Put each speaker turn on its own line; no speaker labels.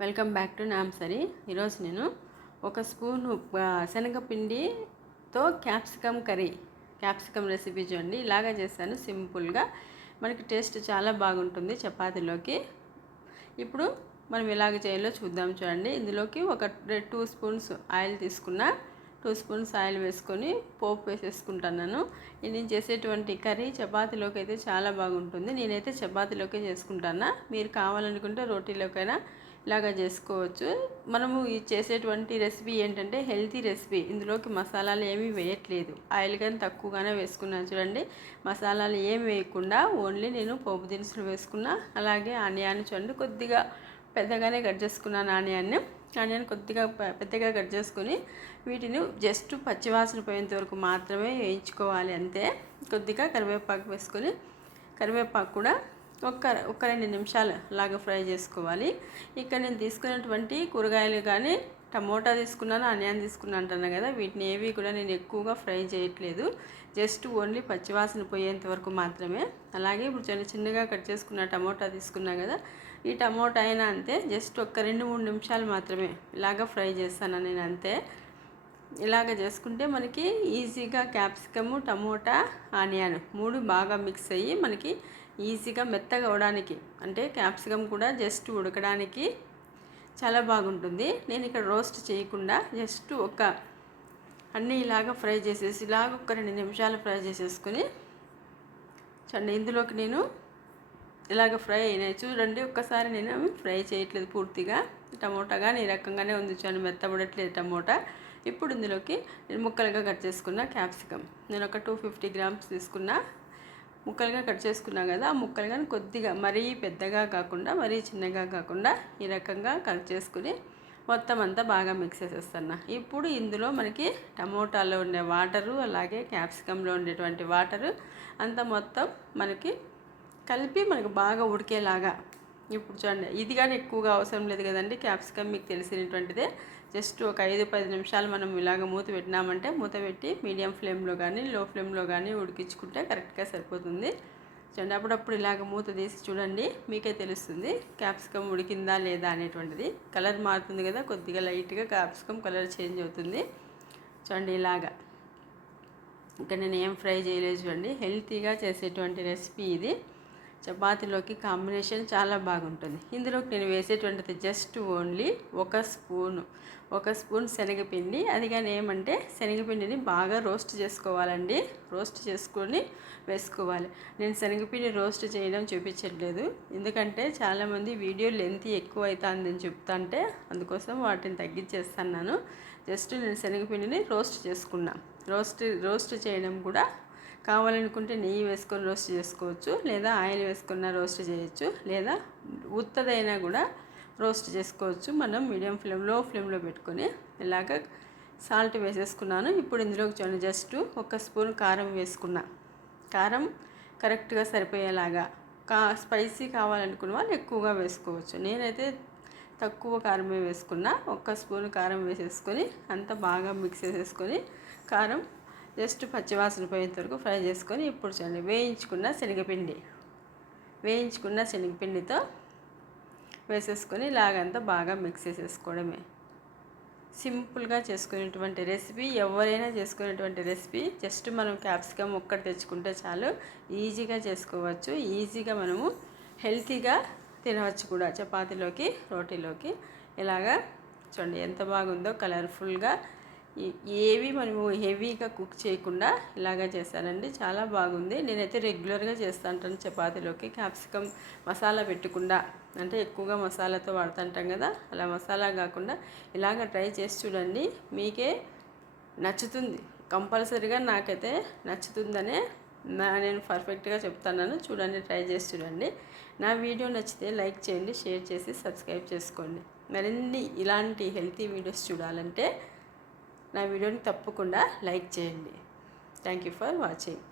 Welcome back to నామ్సరి ఈరోజు నేను ఒక స్పూన్ శనగపిండితో క్యాప్సికమ్ కర్రీ క్యాప్సికమ్ రెసిపీ చూడండి. ఇలాగా చేశాను సింపుల్గా. మనకి టేస్ట్ చాలా బాగుంటుంది చపాతీలోకి. ఇప్పుడు మనం ఎలాగ చేయాలో చూద్దాం చూడండి. ఇందులోకి ఒక టూ స్పూన్స్ ఆయిల్ తీసుకున్న టూ స్పూన్స్ ఆయిల్ వేసుకొని పోపు వేసేసుకుంటున్నాను నేను చేసేటువంటి కర్రీ చపాతీలోకి అయితే చాలా బాగుంటుంది. నేనైతే చపాతీలోకే చేసుకుంటాను. మీరు కావాలనుకుంటే రోటీలోకైనా లాగా చేసుకోవచ్చు. మనము చేసేటువంటి రెసిపీ ఏంటంటే హెల్తీ రెసిపీ. ఇందులోకి మసాలాలు ఏమీ వేయట్లేదు. ఆయిల్ కానీ తక్కువగానే వేసుకున్నాను చూడండి. మసాలాలు ఏం వేయకుండా ఓన్లీ నేను పోపు దినుసులు వేసుకున్నా అలాగే ఆనియాన్ని చూడండి. కొద్దిగా పెద్దగానే కట్ చేసుకున్నాను ఆనియాన్ని. ఆనియన్ కొద్దిగా పెద్దగా కట్ చేసుకొని వీటిని జస్ట్ పచ్చివాసన పోయేంత వరకు మాత్రమే వేయించుకోవాలి అంతే. కొద్దిగా కరివేపాకు వేసుకొని కరివేపాకు కూడా ఒక్క ఒక్క రెండు నిమిషాలు లాగా ఫ్రై చేసుకోవాలి. ఇక్కడ నేను తీసుకున్నటువంటి కూరగాయలు కానీ టమోటా తీసుకున్నాను ఆనియన్ తీసుకున్నాను అంటాను కదా వీటిని ఏవి కూడా నేను ఎక్కువగా ఫ్రై చేయట్లేదు. జస్ట్ ఓన్లీ పచ్చివాసన పోయేంత వరకు మాత్రమే. అలాగే ఇప్పుడు చిన్న చిన్నగా కట్ చేసుకున్న టమోటా తీసుకున్నా కదా ఈ టమోటా అయినా అంతే జస్ట్ ఒక రెండు మూడు నిమిషాలు మాత్రమే ఇలాగ ఫ్రై చేస్తాను నేను అంతే. ఇలాగ చేసుకుంటే మనకి ఈజీగా క్యాప్సికము టమోటా ఆనియన్ మూడు బాగా మిక్స్ అయ్యి మనకి ఈజీగా మెత్తగా అవడానికి అంటే క్యాప్సికమ్ కూడా జస్ట్ ఉడకడానికి చాలా బాగుంటుంది. నేను ఇక్కడ రోస్ట్ చేయకుండా జస్ట్ ఒక అన్నీ ఇలాగ ఫ్రై చేసేసి ఇలాగ ఒక రెండు నిమిషాలు ఫ్రై చేసేసుకొని చూడండి ఇందులోకి నేను ఇలాగ ఫ్రై అయినాయి. చూడండి ఒక్కసారి నేను ఫ్రై చేయట్లేదు పూర్తిగా. టమోటా కానీ ఈ రకంగానే ఉంది చూడండి మెత్తబడట్లేదు టమోటా. ఇప్పుడు ఇందులోకి నేను ముక్కలుగా కట్ చేసుకున్న క్యాప్సికమ్. నేను ఒక టూ ఫిఫ్టీ గ్రామ్స్ తీసుకున్న ముక్కలుగా కట్ చేసుకున్నా కదా ఆ ముక్కలు కానీ కొద్దిగా మరీ పెద్దగా కాకుండా మరీ చిన్నగా కాకుండా ఈ రకంగా కట్ చేసుకుని మొత్తం అంతా బాగా మిక్స్ చేసేస్తున్నా ఇప్పుడు ఇందులో మనకి టమోటాలో ఉండే వాటరు అలాగే క్యాప్సికంలో ఉండేటువంటి వాటరు అంతా మొత్తం మనకి కలిపి మనకు బాగా ఉడికేలాగా. ఇప్పుడు చూడండి ఇది కానీ ఎక్కువగా అవసరం లేదు కదండి క్యాప్సికమ్ మీకు తెలిసినటువంటిదే. జస్ట్ ఒక ఐదు పది నిమిషాలు మనం ఇలాగ మూత పెట్టినామంటే మూత పెట్టి మీడియం ఫ్లేమ్లో కానీ లో ఫ్లేమ్లో కానీ ఉడికించుకుంటే కరెక్ట్గా సరిపోతుంది. చూడండి అప్పుడప్పుడు ఇలాగ మూత తీసి చూడండి మీకే తెలుస్తుంది క్యాప్సికమ్ ఉడికిందా లేదా అనేటువంటిది. కలర్ మారుతుంది కదా కొద్దిగా లైట్గా క్యాప్సికమ్ కలర్ చేంజ్ అవుతుంది. చూడండి ఇలాగా. ఇంకా నేను ఏం ఫ్రై చేయలేదు చూడండి హెల్తీగా చేసేటువంటి రెసిపీ ఇది. చపాతీలోకి కాంబినేషన్ చాలా బాగుంటుంది. ఇందులోకి నేను వేసేటువంటిది జస్ట్ ఓన్లీ ఒక స్పూను. ఒక స్పూన్ శనగపిండి. అది కానీ ఏమంటే శనగపిండిని బాగా రోస్ట్ చేసుకోవాలండి. రోస్ట్ చేసుకొని వేసుకోవాలి. నేను శనగపిండి రోస్ట్ చేయడం చూపించట్లేదు. ఎందుకంటే చాలామంది వీడియో లెంత్ ఎక్కువ అవుతుందని చెప్తాంటే అందుకోసం వాటిని తగ్గించేస్తున్నాను. జస్ట్ నేను శనగపిండిని రోస్ట్ చేసుకున్నా. రోస్ట్ రోస్ట్ చేయడం కూడా కావాలనుకుంటే నెయ్యి వేసుకొని రోస్ట్ చేసుకోవచ్చు లేదా ఆయిల్ వేసుకున్న రోస్ట్ చేయొచ్చు లేదా ఉత్తదైనా కూడా రోస్ట్ చేసుకోవచ్చు. మనం మీడియం ఫ్లేమ్లో ఫ్లేమ్లో పెట్టుకొని ఇలాగ సాల్ట్ వేసేసుకున్నాను. ఇప్పుడు ఇందులోకి చూడండి జస్ట్ ఒక స్పూన్ కారం వేసుకున్నా. కారం కరెక్ట్గా సరిపోయేలాగా కా స్పైసీ కావాలనుకున్న వాళ్ళు ఎక్కువగా వేసుకోవచ్చు. నేనైతే తక్కువ కారమే వేసుకున్నా. ఒక్క స్పూన్ కారం వేసేసుకొని అంతా బాగా మిక్స్ చేసేసుకొని కారం జస్ట్ పచ్చివాసన పోయేంత వరకు ఫ్రై చేసుకొని ఇప్పుడు చూడండి వేయించుకున్న శనగపిండి. వేయించుకున్న శనగపిండితో వేసేసుకొని ఇలాగంతా బాగా మిక్స్ చేసేసుకోవడమే. సింపుల్గా చేసుకునేటువంటి రెసిపీ ఎవరైనా చేసుకునేటువంటి రెసిపీ జస్ట్ మనం క్యాప్సికమ్ ఒక్కటి తెచ్చుకుంటే చాలు ఈజీగా చేసుకోవచ్చు. ఈజీగా మనము హెల్తీగా తినవచ్చు కూడా చపాతీలోకి రోటీలోకి. ఇలాగా చూడండి ఎంత బాగుందో కలర్ఫుల్గా ఏవి మనము హెవీగా కుక్ చేయకుండా ఇలాగా చేశానండి చాలా బాగుంది. నేనైతే రెగ్యులర్గా చేస్తుంటాను చపాతీలోకి. క్యాప్సికమ్ మసాలా పెట్టకుండా అంటే ఎక్కువగా మసాలాతో వాడుతుంటాం కదా అలా మసాలా కాకుండా ఇలాగ ట్రై చేసి చూడండి. మీకే నచ్చుతుంది. కంపల్సరీగా నాకైతే నచ్చుతుందనే నేను పర్ఫెక్ట్గా చెప్తున్నాను. చూడండి ట్రై చేసి చూడండి. నా వీడియో నచ్చితే లైక్ చేయండి షేర్ చేసి సబ్స్క్రైబ్ చేసుకోండి. మరిన్ని ఇలాంటి హెల్తీ వీడియోస్ చూడాలంటే నా వీడియోని తప్పకుండా లైక్ చేయండి. Thank you for watching